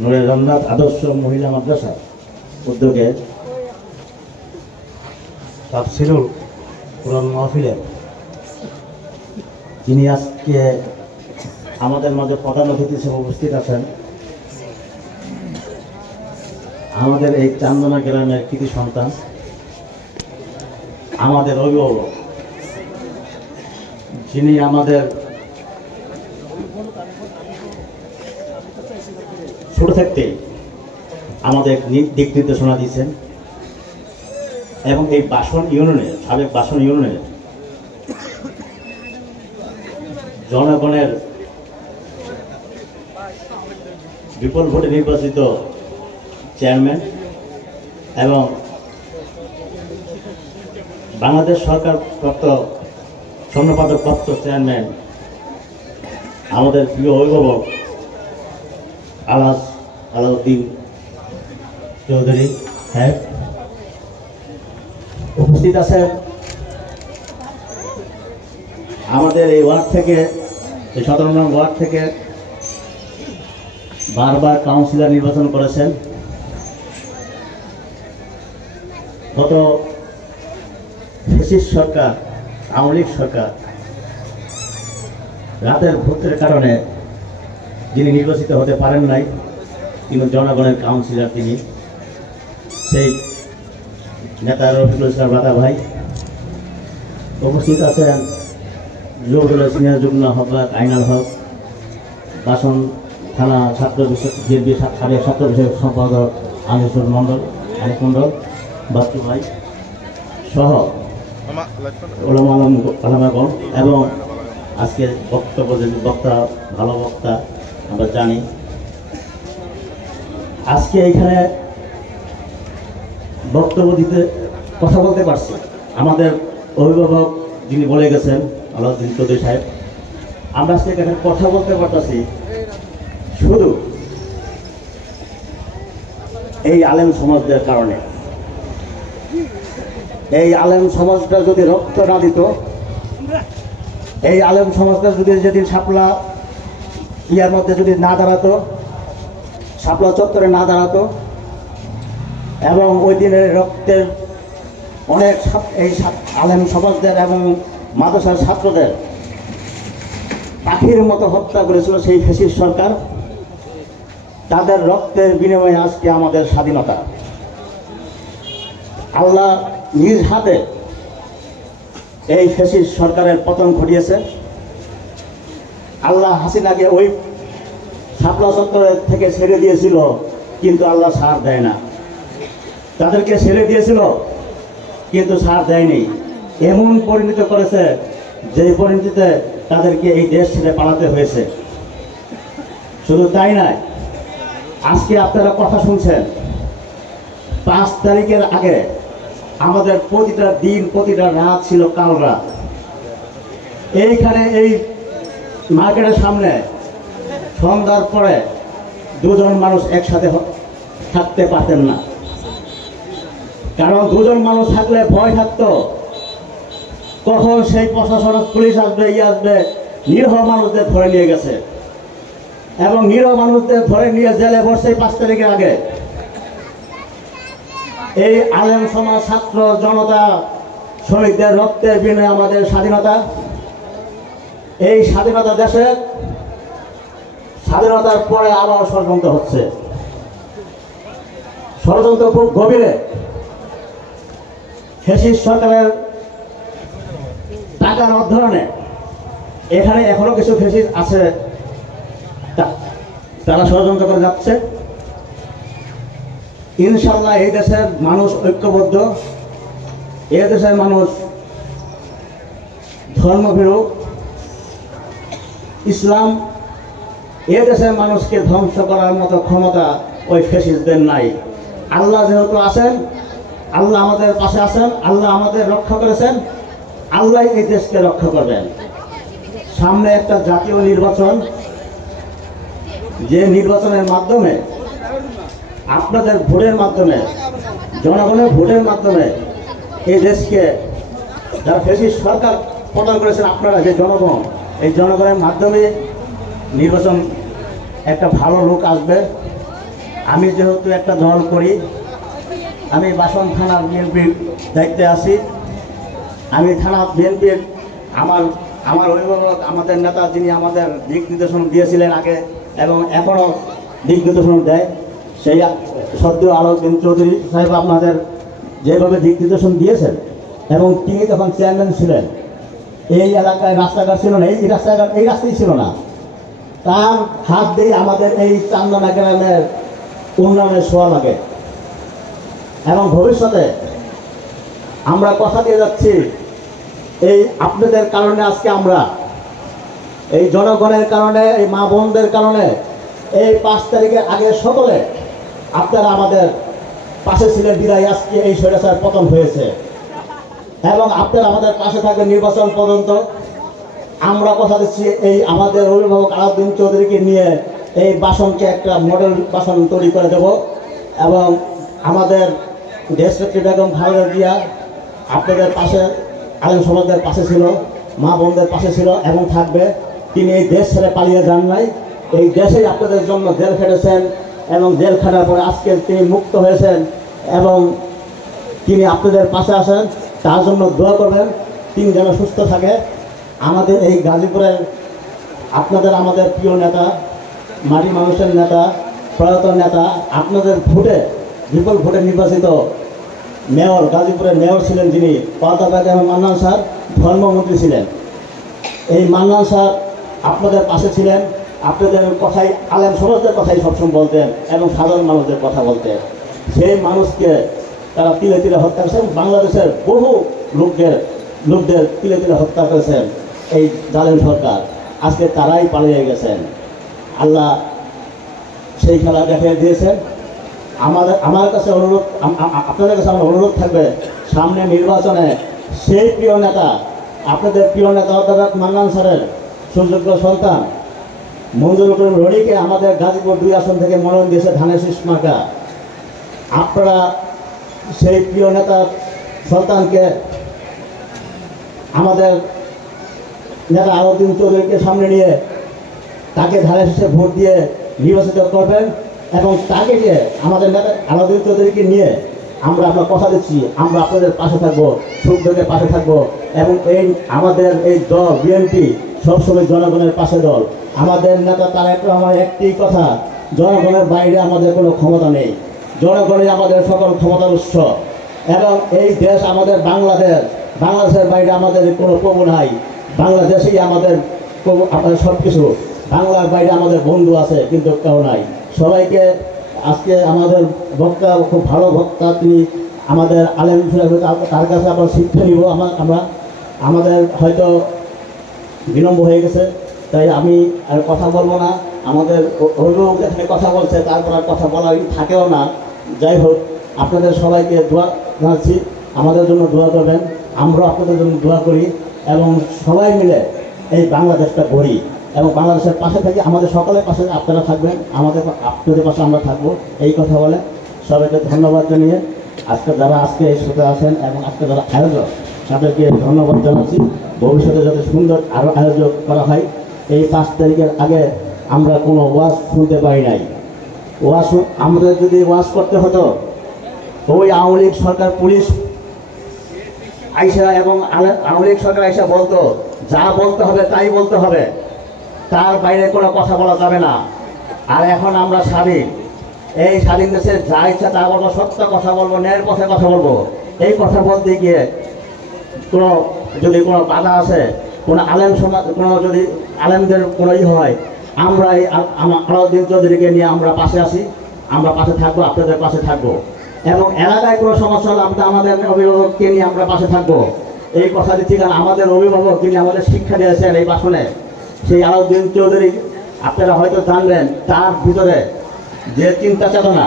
নূরে জান্নাত আদর্শ মহিলা মাদ্রাসা উদ্যোগে তাফসিরুল কুরআন মাহফিলে যিনি আজকে আমাদের মাঝে প্রধান অতিথি হিসেবে উপস্থিত আছেন, আমাদের এই চান্দনা গ্রামের কৃতি সন্তান, আমাদের অভিভাবক, যিনি আমাদের ছোট থাকতে আমাদের দিক নির্দেশনা দিয়েছেন এবং এই বাসন ইউনিয়নের সাবেক বাসন ইউনিয়নের জনগণের বিপুল ভোটে নির্বাচিত চেয়ারম্যান এবং বাংলাদেশ সরকার প্রাপ্ত স্বর্ণপদক প্রাপ্ত চেয়ারম্যান আমাদের প্রিয় অভিভাবক আলাউদ্দিন চৌধুরী সাহেব উপস্থিত আছেন। আমাদের এই ওয়ার্ড থেকে, এই 17 নং ওয়ার্ড থেকে বারবার কাউন্সিলর নির্বাচন করেছেন। গত ফ্যাসিস্ট সরকার, আওয়ামী লীগ সরকার রাতের ভোটের কারণে যিনি নির্বাচিত হতে পারেন নাই, কিন্তু জনগণের কাউন্সিলর তিনি, সেই নেতা রফিকুল ইসলাম রাতা ভাই উপস্থিত আছেন। যুবদলের সিনিয়র যুগ্ম আহ্বায়ক আইনাল হক, বাসন থানা ছাত্র বিএনপি সাবেক ছাত্র বিষয়ক সম্পাদক আনিস মণ্ডল, বাচ্চু ভাই সহ ওলামাগণ এবং আজকের বক্তব্য বক্তা, ভালো বক্তা আমরা জানি। আজকে এইখানে বক্তব্য দিতে কথা বলতে পারছি আমাদের অভিভাবক যিনি বলে গেছেন আলাউদ্দিন চৌধুরী সাহেব। আমরা আজকে এখানে কথা বলতে পারতেছি শুধু এই আলেম সমাজদের কারণে। এই আলেম সমাজটা যদি রক্ত না দিত, এই আলেম সমাজটা যদি যেদিন শাপলা ইয়ার মধ্যে যদি না দাঁড়াতো, শাপলা চত্বরে না দাঁড়াতো এবং ওই দিনের রক্তের অনেক এই আলেম সমাজদের এবং মাদ্রাসার ছাত্রদের পাখির মতো হত্যা করেছিল সেই ফ্যাসিস্ট সরকার, তাদের রক্তের বিনিময়ে আজকে আমাদের স্বাধীনতা। আল্লাহ নিজ হাতে এই ফ্যাসিস্ট সরকারের পতন ঘটিয়েছে। আল্লাহ হাসিনাকে ওই শাপলা চত্বরের থেকে ছেড়ে দিয়েছিল, কিন্তু আল্লাহ ছাড় দেয় না। তাদেরকে ছেড়ে দিয়েছিল কিন্তু ছাড় দেয়নি। এমন পরিণত করেছে যে পরিণতিতে তাদেরকে এই দেশ ছেড়ে পালাতে হয়েছে। শুধু তাই নয়, আজকে আপনারা কথা শুনছেন, 5 তারিখের আগে আমাদের প্রতিটা দিন, প্রতিটা রাত ছিল কাল রাত। এইখানে এই মার্কেটের সামনে সন্ধ্যার পরে 2 জন মানুষ একসাথে থাকতে পারতেন না, কারণ 2 জন মানুষ থাকলে ভয় থাকতো কখন সেই প্রশাসন, পুলিশ আসবে, আসবে। নিরীহ মানুষদের ধরে নিয়ে গেছে এবং নিরীহ মানুষদের ধরে নিয়ে জেলে বসে 5 তারিখের আগে। এই আলেম সমাজ, ছাত্র জনতা, শহীদদের রক্তের বিনিময়ে আমাদের স্বাধীনতা। এই স্বাধীনতা দেশে, স্বাধীনতার পরে আবার ষড়যন্ত্র হচ্ছে। ষড়যন্ত্র খুব গভীরে। ফ্যাসিস্ট সরকারের টাকার অধ্যয়নে এখানে এখনো কিছু ফ্যাসিস্ট আছে, তারা ষড়যন্ত্র করে যাচ্ছে। ইনশাল্লাহ এই দেশের মানুষ ঐক্যবদ্ধ, এ দেশের মানুষ ধর্মভীরু, ইসলাম, এ দেশের মানুষকে ধ্বংস করার মতো ক্ষমতা ওই ফ্যাসিস্টদের নাই। আল্লাহ যেহেতু আছেন, আল্লাহ আমাদের পাশে আছেন, আল্লাহ আমাদের রক্ষা করেছেন, আল্লাহ এই দেশকে রক্ষা করবেন। সামনে একটা জাতীয় নির্বাচন, যে নির্বাচনের মাধ্যমে আপনাদের ভোটের মাধ্যমে, জনগণের ভোটের মাধ্যমে এই দেশকে, যারা ফ্যাসিস্ট সরকার প্রদান করেছেন আপনারা, যে জনগণ, এই জনগণের মাধ্যমে নির্বাচন একটা ভালো লোক আসবে। আমি যেহেতু একটা দল করি, আমি বাসন থানার বিএনপির দায়িত্বে আছি। আমি থানা বিএনপির আমার অভিভাবক, আমাদের নেতা, যিনি আমাদের দিক নির্দেশন দিয়েছিলেন আগে এবং এখনও দিক নির্দেশন দেয়, সেই সদ্য আলাউদ্দিন চৌধুরী সাহেব আপনাদের যেভাবে দিক নির্দেশন দিয়েছেন, এবং তিনি যখন চেয়ারম্যান ছিলেন এই এলাকায় রাস্তাঘাট ছিল না, এই রাস্তাই ছিল না। তার হাত দিয়ে আমাদের এই চান্দনা গ্রামের উন্নয়নের ছোঁয়া লাগে। এবং ভবিষ্যতে আমরা কথা দিয়ে যাচ্ছি, এই আপনাদের কারণে আজকে আমরা, এই জনগণের কারণে, এই মা বোনদের কারণে এই 5 তারিখের আগে সকলে আপনারা আমাদের পাশে ছিলেন বিদায় আজকে এই স্বৈরাচার পতন হয়েছে। এবং আপনারা আমাদের পাশে থাকবেন নির্বাচন পর্যন্ত। আমরা কথা দিচ্ছি, এই আমাদের অভিভাবক আলাউদ্দিন চৌধুরীকে নিয়ে এই বাসনকে একটা মডেল বাসন তৈরি করে দেব। এবং আমাদের দেশনেত্রী বেগম খালেদা জিয়া আপনাদের পাশে, আলেম সমাজদের পাশে ছিল, মা বোনদের পাশে ছিল এবং থাকবে। তিনি এই দেশ ছেড়ে পালিয়ে যান নাই, এই দেশেই আপনাদের জন্য জেল খেটেছেন এবং জেল খাটার পরে আজকে তিনি মুক্ত হয়েছেন এবং তিনি আপনাদের পাশে আসেন। তার জন্য দোয়া করবেন, তিনি যেন সুস্থ থাকে। আমাদের এই গাজীপুরের আপনাদের, আমাদের প্রিয় নেতা, মাটি মানুষের নেতা, প্রয়াত নেতা, আপনাদের ভোটে, বিপুল ভোটে নির্বাচিত মেয়র, গাজীপুরের মেয়র ছিলেন যিনি, পদাধিকারী মান্নান স্যার, ধর্মমন্ত্রী ছিলেন। এই মান্নান স্যার আপনাদের পাশে ছিলেন, আপনাদের কথাই, আলেম সমাজদের কথাই সবসময় বলতেন এবং সাধারণ মানুষদের কথা বলতেন। সেই মানুষকে তারা তিলে তিলে হত্যা করেছেন। বাংলাদেশের বহু লোকদের তিলে তিলে হত্যা করেছেন এই জালেম সরকার। আজকে তারাই পালিয়ে গেছেন। আল্লাহ সেই খেলা দেখিয়ে দিয়েছেন। আমার কাছে অনুরোধ, আপনাদের কাছে আমার অনুরোধ থাকবে, সামনে নির্বাচনে সেই প্রিয় নেতা, আপনাদের প্রিয় নেতা অধ্যাপক মান্নান স্যারের সুযোগ্য সন্তান মঞ্জুর করিম রনিকে আমাদের গাজীপুর 2 আসন থেকে মনোনয়ন দিয়েছে ধানের শীষ মার্কা। আপনারা সেই প্রিয় নেতার সন্তানকে, আমাদের নেতা আলাউদ্দিন চৌধুরীকে সামনে নিয়ে তাকে ধানের শীষে ভোট দিয়ে নির্বাচিত করবেন এবং তাকে নিয়ে, আমাদের নেতা আলাউদ্দিন চৌধুরীকে নিয়ে আমরা কথা দিচ্ছি, আমরা আপনাদের পাশে থাকবো, সুখ দুঃখের পাশে থাকবো। এবং আমাদের এই দল বিএনপি সবসময় জনগণের পাশে দল। আমাদের নেতা তারেক রহমান একটি কথা, জনগণের বাইরে আমাদের কোনো ক্ষমতা নেই, জনগণই আমাদের সকল ক্ষমতার উৎস। এবং এই দেশ আমাদের বাংলাদেশের বাইরে আমাদের কোনো প্রভু নাই, বাংলাদেশেই আমাদের প্রভু, আপনাদের সব কিছু। বাংলার বাইরে আমাদের বন্ধু আছে কিন্তু কেউ নাই। সবাইকে আজকে আমাদের বক্তা, খুব ভালো বক্তা, তিনি আমাদের আলেম, তার কাছে আমরা শিক্ষা নিব। আমরা আমাদের হয়তো বিলম্ব হয়ে গেছে, তাই আমি আর কথা বলবো না। আমাদের অভিভাবক এখানে কথা বলছে, তারপর আর কথা বলাই থাকেও না। যাই হোক, আপনাদের সবাইকে দোয়া জানাচ্ছি, আমাদের জন্য দোয়া করবেন, আমরাও আপনাদের জন্য দোয়া করি এবং সবাই মিলে এই বাংলাদেশটা গড়ি এবং বাংলাদেশের পাশে থেকে আমাদের সকলের পাশে আপনারা থাকবেন, আপনাদের পাশে আমরা থাকবো। এই কথা বলে সবাইকে ধন্যবাদ জানিয়ে আজকে এই শোতে আছেন এবং আজকে যারা আয়োজক তাদেরকে ধন্যবাদ জানাচ্ছি। ভবিষ্যতে যাতে সুন্দর আরও আয়োজন করা হয়। এই 5 তারিখের আগে আমরা কোনো ওয়াজ শুনতে পারি নাই। আমাদের যদি ওয়াজ করতে হতো, ওই আওয়ামী লীগ সরকার, পুলিশ আইসা এবং আওয়ামী লীগ সরকার আইসা বলতো, যা বলতে হবে তাই বলতে হবে, তার বাইরে কোনো কথা বলা যাবে না। আর এখন আমরা স্বাধীন, এই স্বাধীন দেশে যা ইচ্ছা তা বলবো, সত্য কথা বলবো, ন্যায়ের পথে কথা বলবো। এই কথা বলতে গিয়ে যদি কোনো বাধা আছে, কোনো আলেম সমাজ, যদি আলেমদের কোনো হয়, আমরা এই আলাউদ্দিন চৌধুরীকে নিয়ে আমরা পাশে আসি, আমরা পাশে থাকবো, আপনাদের পাশে থাকবো। এবং এলাকায় কোনো সমস্যা হলে আমাদের অভিভাবককে নিয়ে আমরা পাশে থাকবো। এই কথা দিচ্ছি, কারণ আমাদের অভিভাবক যিনি আমাদের শিক্ষা দিয়েছেন এই বাসনে, সেই আলাউদ্দিন চৌধুরী, আপনারা হয়তো জানবেন, তার ভিতরে যে চিন্তা চেতনা,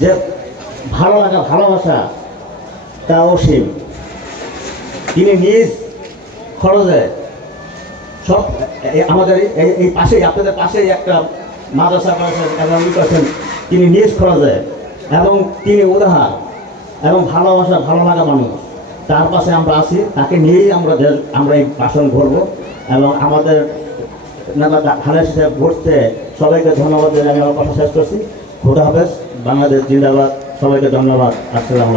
যে ভালো লাগা, ভালোবাসা, তা অসীম। তিনি নিজ খরচে সব আমাদের এই পাশেই, আপনাদের পাশেই একটা মাদ্রাসা করেছেন এবং করেছেন তিনি নিজ খরচে, এবং তিনি উদাহার এবং ভালোবাসা, ভালো লাগা মানুষ। তার পাশে আমরা আছি, তাকে নিয়েই আমরা এই বাসন ঘুরবো এবং আমাদের খালেদ সাহেব ঘটছে। সবাইকে ধন্যবাদ জানিয়ে আমি আমার কথা শেষ করছি। খোদা হাফেজ, বাংলাদেশ জিন্দাবাদ, সবাইকে ধন্যবাদ। আসসালামু আলাইকুম।